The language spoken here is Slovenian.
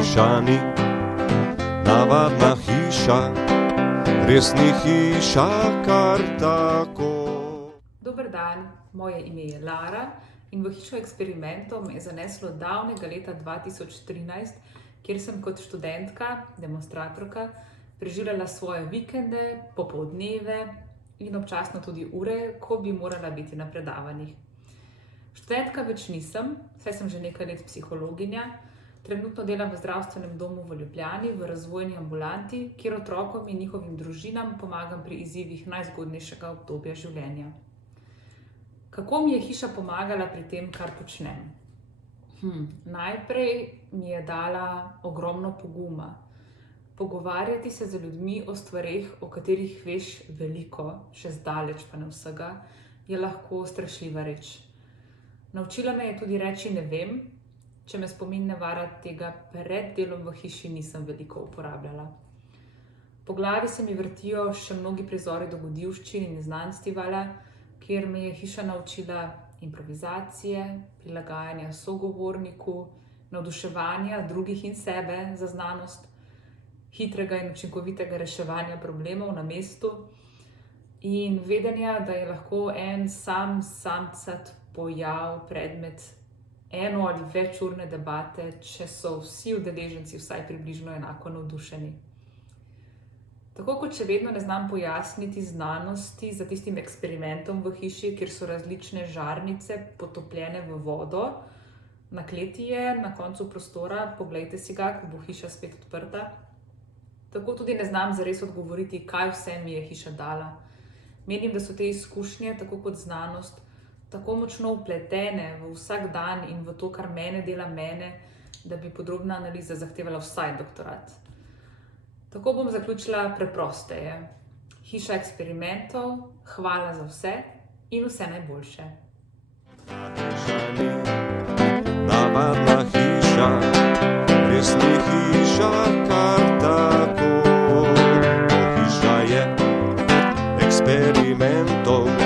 hiša ni navadna hiša, res ni hiša kar tako. Dober dan, moje ime je Lara in v hišo eksperimentov me je zaneslo davnega leta 2013, kjer sem kot študentka, demonstratorka, preživljala svoje vikende, popoldneve in občasno tudi ure, ko bi morala biti na predavanjih. Študentka več nisem, saj sem že nekaj let psihologinja, trenutno delam v zdravstvenem domu v Ljubljani v razvojni ambulanti, kjer otrokom in njihovim družinam pomagam pri izzivih najzgodnejšega obdobja življenja. Kako mi je hiša pomagala pri tem, kar počnem? Najprej mi je dala ogromno poguma. Pogovarjati se z ljudmi o stvareh, o katerih veš veliko, še zdaleč pa ne vsega, je lahko strašljiva reč. Naučila me je tudi reči ne vem, če me spomin ne vara, tega pred delom v hiši nisem veliko uporabljala. Po glavi se mi vrtijo še mnogi prizori dogodivščin in neznanstvevala, kjer me je hiša naučila improvizacije, prilagajanja sogovorniku, navduševanja drugih in sebe za znanost, hitrega in učinkovitega reševanja problemov na mestu in vedenja, da je lahko en samcat pojav predmet eno ali večurne debate, če so vsi udeleženci vsaj približno enako navdušeni. Tako kot še vedno ne znam pojasniti znanosti za tistim eksperimentom v hiši, kjer so različne žarnice potopljene v vodo, na kleti je na koncu prostora, poglejte si ga, ko bo hiša spet odprta. Tako tudi ne znam zares odgovoriti, kaj vse mi je hiša dala. Menim, da so te izkušnje, tako kot znanost, tako močno vpletene v vsak dan in v to, kar mene dela mene, da bi podrobna analiza zahtevala vsaj doktorat. Tako bom zaključila preprosteje. Hiša eksperimentov, hvala za vse in vse najboljše. Hiša ni navadna hiša, res ni hiša kar tako. Hiša je eksperimentov.